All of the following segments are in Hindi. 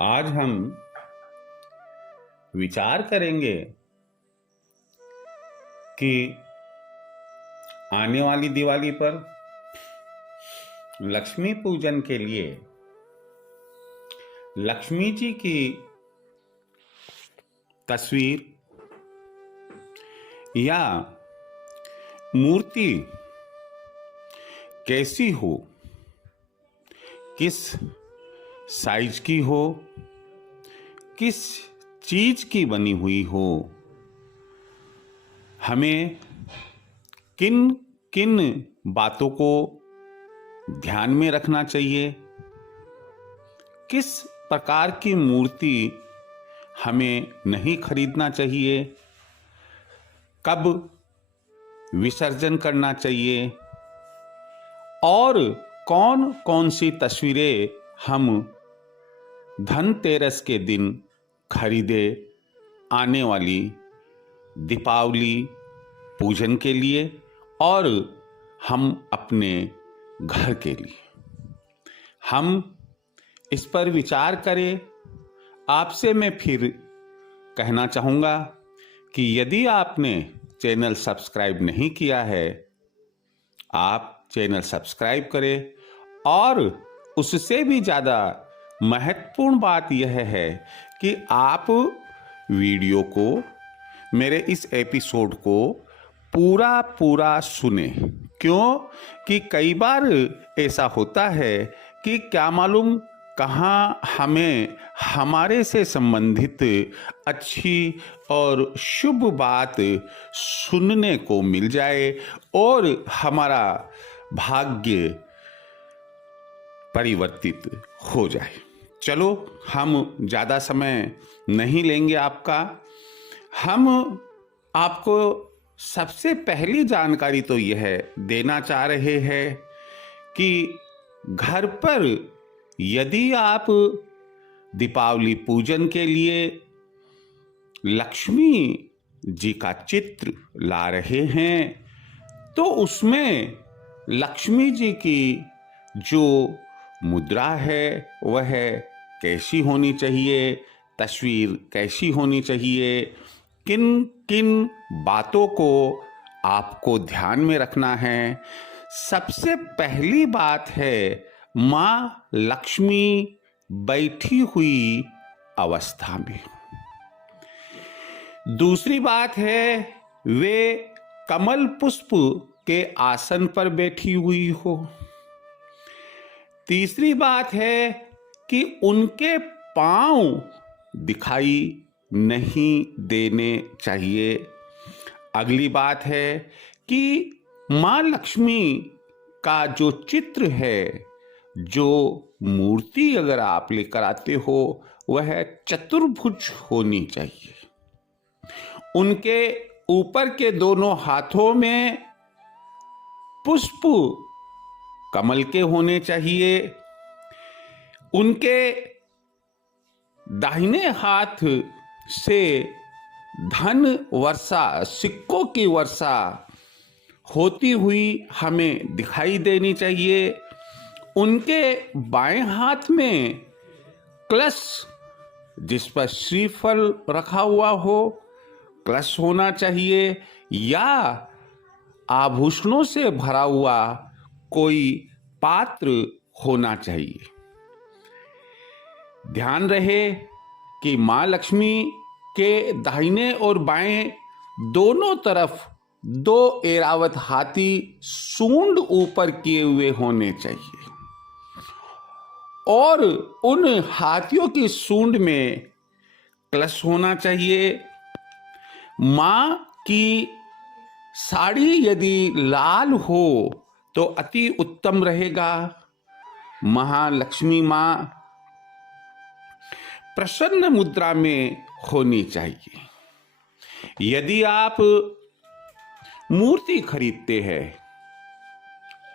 आज हम विचार करेंगे कि आने वाली दिवाली पर लक्ष्मी पूजन के लिए लक्ष्मी जी की तस्वीर या मूर्ति कैसी हो, किस साइज की हो, किस चीज की बनी हुई हो, हमें किन किन बातों को ध्यान में रखना चाहिए, किस प्रकार की मूर्ति हमें नहीं खरीदना चाहिए, कब विसर्जन करना चाहिए और कौन कौन सी तस्वीरें हम धनतेरस के दिन खरीदे आने वाली दीपावली पूजन के लिए और हम अपने घर के लिए। हम इस पर विचार करें। आपसे मैं फिर कहना चाहूँगा कि यदि आपने चैनल सब्सक्राइब नहीं किया है, आप चैनल सब्सक्राइब करें। और उससे भी ज़्यादा महत्वपूर्ण बात यह है कि आप वीडियो को, मेरे इस एपिसोड को पूरा सुने। क्यों कि कई बार ऐसा होता है कि क्या मालूम कहाँ हमें हमारे से संबंधित अच्छी और शुभ बात सुनने को मिल जाए और हमारा भाग्य परिवर्तित हो जाए। चलो, हम ज़्यादा समय नहीं लेंगे आपका। हम आपको सबसे पहली जानकारी तो यह देना चाह रहे हैं कि घर पर यदि आप दीपावली पूजन के लिए लक्ष्मी जी का चित्र ला रहे हैं तो उसमें लक्ष्मी जी की जो मुद्रा है वह कैसी होनी चाहिए, तस्वीर कैसी होनी चाहिए, किन किन बातों को आपको ध्यान में रखना है। सबसे पहली बात है माँ लक्ष्मी बैठी हुई अवस्था में। दूसरी बात है वे कमल पुष्प के आसन पर बैठी हुई हो। तीसरी बात है कि उनके पांव दिखाई नहीं देने चाहिए। अगली बात है कि माँ लक्ष्मी का जो चित्र है, जो मूर्ति अगर आप लेकर आते हो वह चतुर्भुज होनी चाहिए। उनके ऊपर के दोनों हाथों में पुष्प कमल के होने चाहिए। उनके दाहिने हाथ से धन वर्षा, सिक्कों की वर्षा होती हुई हमें दिखाई देनी चाहिए। उनके बाएं हाथ में कलश, जिस पर श्रीफल रखा हुआ हो, कलश होना चाहिए या आभूषणों से भरा हुआ कोई पात्र होना चाहिए। ध्यान रहे कि माँ लक्ष्मी के दाहिने और बाएं दोनों तरफ दो ऐरावत हाथी सूंड ऊपर किए हुए होने चाहिए और उन हाथियों की सूंड में कलश होना चाहिए। माँ की साड़ी यदि लाल हो तो अति उत्तम रहेगा। महालक्ष्मी माँ प्रसन्न मुद्रा में होनी चाहिए। यदि आप मूर्ति खरीदते हैं,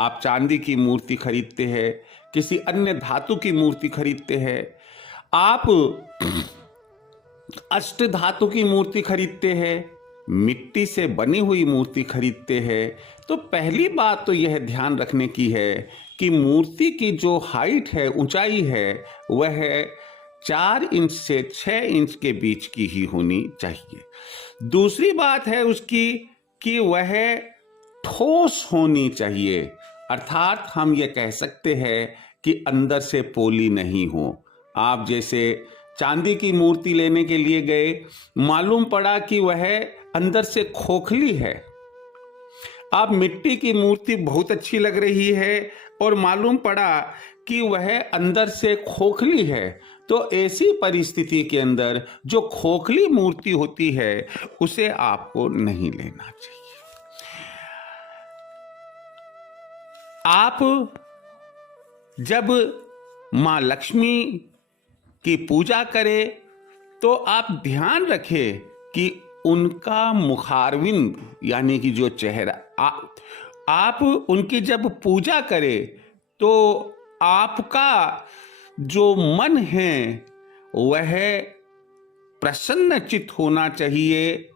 आप चांदी की मूर्ति खरीदते हैं, किसी अन्य धातु की मूर्ति खरीदते हैं, आप अष्ट धातु की मूर्ति खरीदते हैं, मिट्टी से बनी हुई मूर्ति खरीदते हैं, तो पहली बात तो यह ध्यान रखने की है कि मूर्ति की जो हाइट है, ऊंचाई है, वह 4 इंच से 6 इंच के बीच की ही होनी चाहिए। दूसरी बात है उसकी कि वह ठोस होनी चाहिए, अर्थात हम ये कह सकते हैं कि अंदर से पोली नहीं हो। आप जैसे चांदी की मूर्ति लेने के लिए गए, मालूम पड़ा कि वह अंदर से खोखली है। आप मिट्टी की मूर्ति बहुत अच्छी लग रही है और मालूम पड़ा कि वह अंदर से खोखली है, तो ऐसी परिस्थिति के अंदर जो खोखली मूर्ति होती है उसे आपको नहीं लेना चाहिए। आप जब मां लक्ष्मी की पूजा करें तो आप ध्यान रखें कि उनका मुखारविंद यानी कि जो चेहरा, आप उनकी जब पूजा करें तो आपका जो मन है वह प्रसन्नचित्त होना चाहिए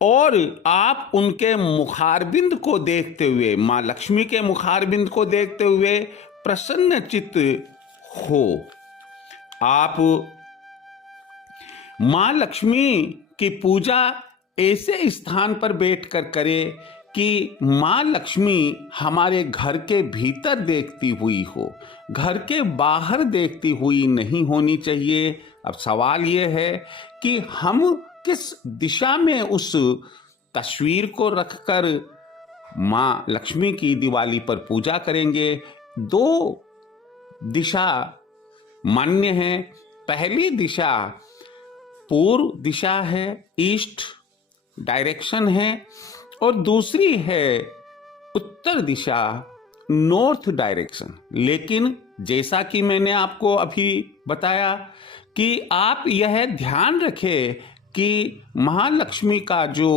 और आप उनके मुखारबिंद को देखते हुए, मां लक्ष्मी के मुखारबिंद को देखते हुए प्रसन्नचित्त हो। आप मां लक्ष्मी की पूजा ऐसे स्थान पर बैठकर करें कि मां लक्ष्मी हमारे घर के भीतर देखती हुई हो, घर के बाहर देखती हुई नहीं होनी चाहिए। अब सवाल यह है कि हम किस दिशा में उस तस्वीर को रखकर मां लक्ष्मी की दिवाली पर पूजा करेंगे। 2 दिशा मान्य है। पहली दिशा पूर्व दिशा है, ईस्ट डायरेक्शन है, और दूसरी है उत्तर दिशा, नॉर्थ डायरेक्शन। लेकिन जैसा कि मैंने आपको अभी बताया कि आप यह ध्यान रखें कि महालक्ष्मी का जो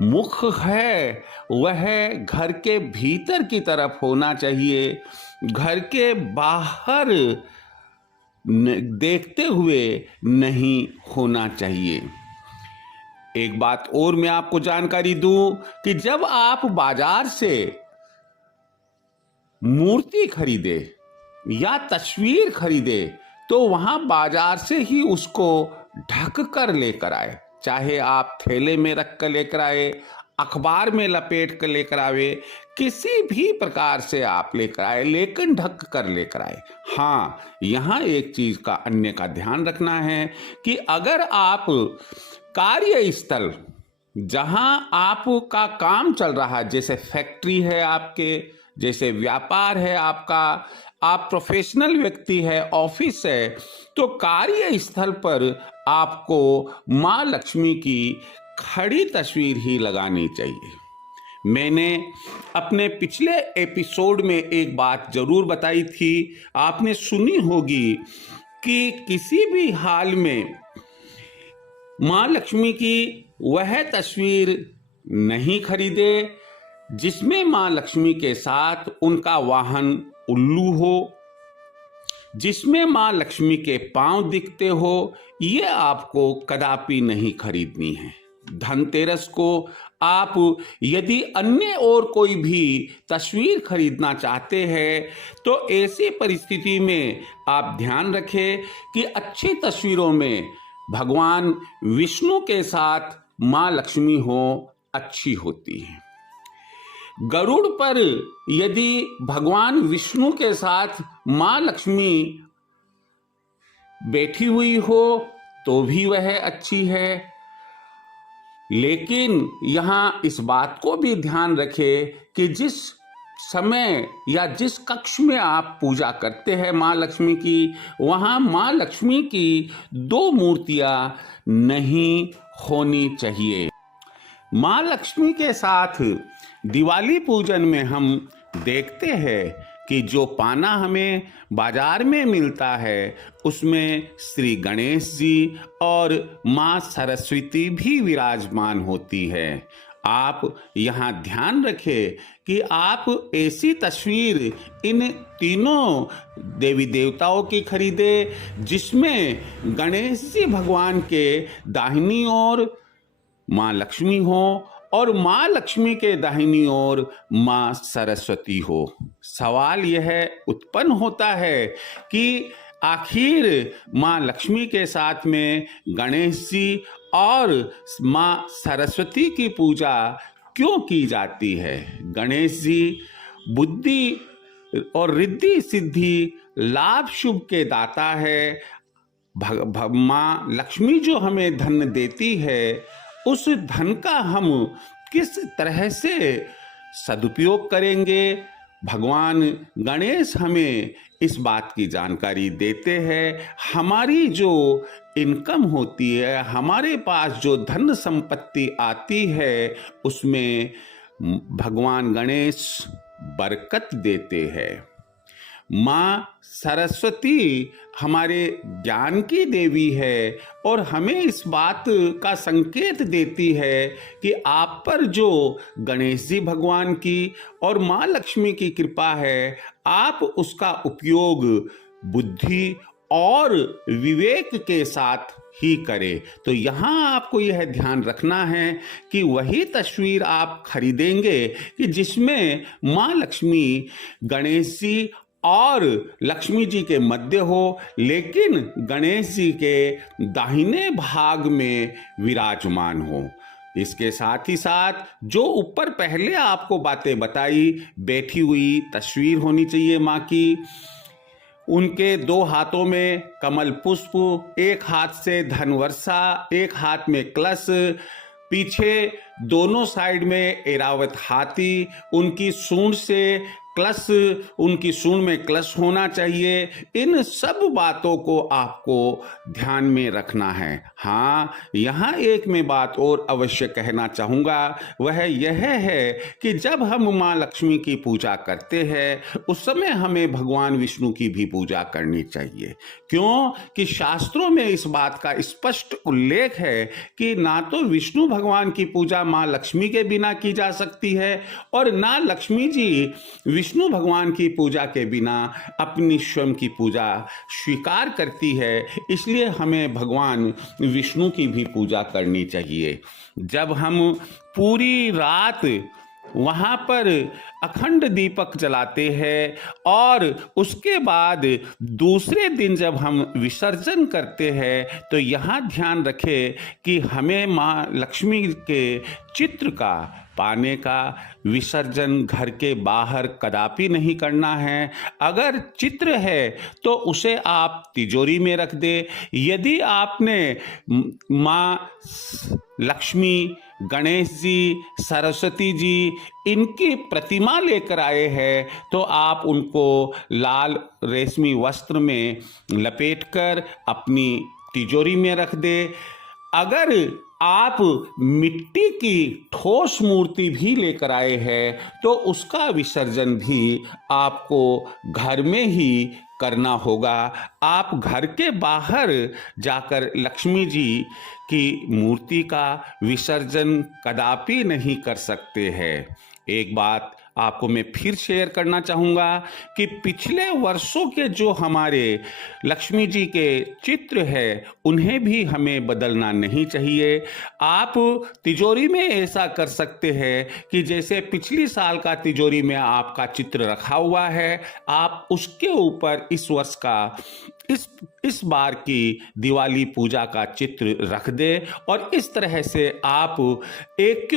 मुख है वह घर के भीतर की तरफ होना चाहिए, घर के बाहर देखते हुए नहीं होना चाहिए। एक बात और मैं आपको जानकारी दूं कि जब आप बाजार से मूर्ति खरीदे या तस्वीर खरीदे तो वहां बाजार से ही उसको ढक कर लेकर आए, चाहे आप थैले में रख कर लेकर आए, अखबार में लपेट कर लेकर आए, किसी भी प्रकार से आप लेकर आए, लेकिन ढक कर लेकर आए। हाँ, यहाँ एक चीज का अन्य का ध्यान रखना है कि अगर आप कार्यस्थल जहां आपका काम चल रहा है, जैसे फैक्ट्री है आपके, जैसे व्यापार है आपका, आप प्रोफेशनल व्यक्ति है, ऑफिस है, तो कार्यस्थल पर आपको मां लक्ष्मी की खड़ी तस्वीर ही लगानी चाहिए। मैंने अपने पिछले एपिसोड में एक बात जरूर बताई थी, आपने सुनी होगी कि किसी भी हाल में मां लक्ष्मी की वह तस्वीर नहीं खरीदे जिसमें मां लक्ष्मी के साथ उनका वाहन उल्लू हो, जिसमें मां लक्ष्मी के पांव दिखते हो, ये आपको कदापि नहीं खरीदनी है। धनतेरस को आप यदि अन्य और कोई भी तस्वीर खरीदना चाहते हैं तो ऐसी परिस्थिति में आप ध्यान रखें कि अच्छी तस्वीरों में भगवान विष्णु के साथ मां लक्ष्मी हो, अच्छी होती है। गरुड़ पर यदि भगवान विष्णु के साथ मां लक्ष्मी बैठी हुई हो तो भी वह अच्छी है। लेकिन यहां इस बात को भी ध्यान रखें कि जिस समय या जिस कक्ष में आप पूजा करते हैं मां लक्ष्मी की, वहां मां लक्ष्मी की 2 मूर्तियां नहीं होनी चाहिए। मां लक्ष्मी के साथ दिवाली पूजन में हम देखते हैं कि जो पाना हमें बाजार में मिलता है उसमें श्री गणेश जी और मां सरस्वती भी विराजमान होती है। आप यहाँ ध्यान रखें कि आप ऐसी तस्वीर इन तीनों देवी देवताओं की खरीदे जिसमें गणेश जी भगवान के दाहिनी ओर मां लक्ष्मी हो और मां लक्ष्मी के दाहिनी ओर मां सरस्वती हो। सवाल यह उत्पन्न होता है कि आखिर माँ लक्ष्मी के साथ में गणेश जी और माँ सरस्वती की पूजा क्यों की जाती है? गणेश जी बुद्धि और रिद्धि सिद्धि लाभ शुभ के दाता है। माँ लक्ष्मी जो हमें धन देती है, उस धन का हम किस तरह से सदुपयोग करेंगे, भगवान गणेश हमें इस बात की जानकारी देते हैं। हमारी जो इनकम होती है, हमारे पास जो धन संपत्ति आती है, उसमें भगवान गणेश बरकत देते हैं। माँ सरस्वती हमारे ज्ञान की देवी है और हमें इस बात का संकेत देती है कि आप पर जो गणेश जी भगवान की और माँ लक्ष्मी की कृपा है, आप उसका उपयोग बुद्धि और विवेक के साथ ही करें। तो यहाँ आपको यह ध्यान रखना है कि वही तस्वीर आप खरीदेंगे कि जिसमें माँ लक्ष्मी गणेश जी और लक्ष्मी जी के मध्य हो, लेकिन गणेश जी के दाहिने भाग में विराजमान हो। इसके साथ ही साथ जो ऊपर पहले आपको बातें बताई, बैठी हुई तस्वीर होनी चाहिए माँ की। उनके 2 हाथों में कमल पुष्प, एक हाथ से धनवर्षा, एक हाथ में कलश, पीछे दोनों साइड में ऐरावत हाथी, उनकी सूंड से कलश, उनकी सूंड में कलश होना चाहिए। इन सब बातों को आपको ध्यान में रखना है। हाँ, यहाँ एक मैं बात और अवश्य कहना चाहूँगा, वह यह है कि जब हम माँ लक्ष्मी की पूजा करते हैं, उस समय हमें भगवान विष्णु की भी पूजा करनी चाहिए। क्यों कि शास्त्रों में इस बात का स्पष्ट उल्लेख है कि ना तो विष्णु भगवान की पूजा माँ लक्ष्मी के बिना की जा सकती है और ना लक्ष्मी जी विष्णु भगवान की पूजा के बिना अपनी स्वयं की पूजा स्वीकार करती है। इसलिए हमें भगवान विष्णु की भी पूजा करनी चाहिए। जब हम पूरी रात वहाँ पर अखंड दीपक जलाते हैं और उसके बाद दूसरे दिन जब हम विसर्जन करते हैं, तो यहाँ ध्यान रखें कि हमें माँ लक्ष्मी के चित्र का पाने का विसर्जन घर के बाहर कदापि नहीं करना है। अगर चित्र है तो उसे आप तिजोरी में रख दे। यदि आपने माँ लक्ष्मी, गणेश जी, सरस्वती जी इनकी प्रतिमा लेकर आए हैं, तो आप उनको लाल रेशमी वस्त्र में लपेटकर अपनी तिजोरी में रख दे। अगर आप मिट्टी की ठोस मूर्ति भी लेकर आए हैं, तो उसका विसर्जन भी आपको घर में ही करना होगा। आप घर के बाहर जाकर लक्ष्मी जी की मूर्ति का विसर्जन कदापि नहीं कर सकते हैं। एक बात आपको मैं फिर शेयर करना चाहूँगा कि पिछले वर्षों के जो हमारे लक्ष्मी जी के चित्र है, उन्हें भी हमें बदलना नहीं चाहिए। आप तिजोरी में ऐसा कर सकते हैं कि जैसे पिछली साल का तिजोरी में आपका चित्र रखा हुआ है, आप उसके ऊपर इस वर्ष का इस बार की दिवाली पूजा का चित्र रख दे और इस तरह से आप एक के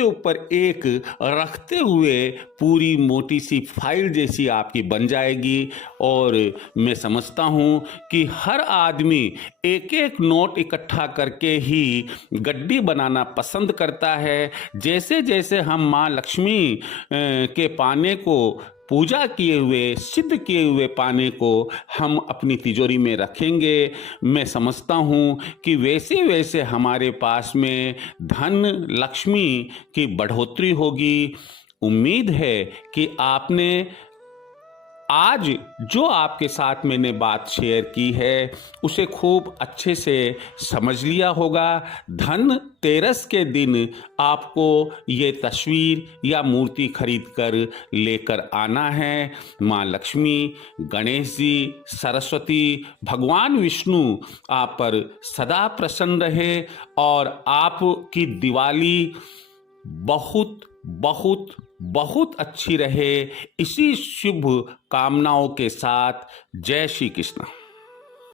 ऊपर एक रखते हुए पूरी मोटी सी फाइल जैसी आपकी बन जाएगी। और मैं समझता हूँ कि हर आदमी एक एक नोट इकट्ठा करके ही गड्डी बनाना पसंद करता है। जैसे जैसे हम माँ लक्ष्मी के पाने को पूजा किए हुए, सिद्ध किए हुए पाने को हम अपनी तिजोरी में रखेंगे, मैं समझता हूँ कि वैसे वैसे हमारे पास में धन लक्ष्मी की बढ़ोतरी होगी। उम्मीद है कि आपने आज जो आपके साथ मैंने बात शेयर की है उसे खूब अच्छे से समझ लिया होगा। धनतेरस के दिन आपको ये तस्वीर या मूर्ति खरीद कर लेकर आना है। माँ लक्ष्मी, गणेश जी, सरस्वती, भगवान विष्णु आप पर सदा प्रसन्न रहे और आपकी दिवाली बहुत बहुत बहुत अच्छी रहे, इसी शुभ कामनाओं के साथ जय श्री कृष्ण।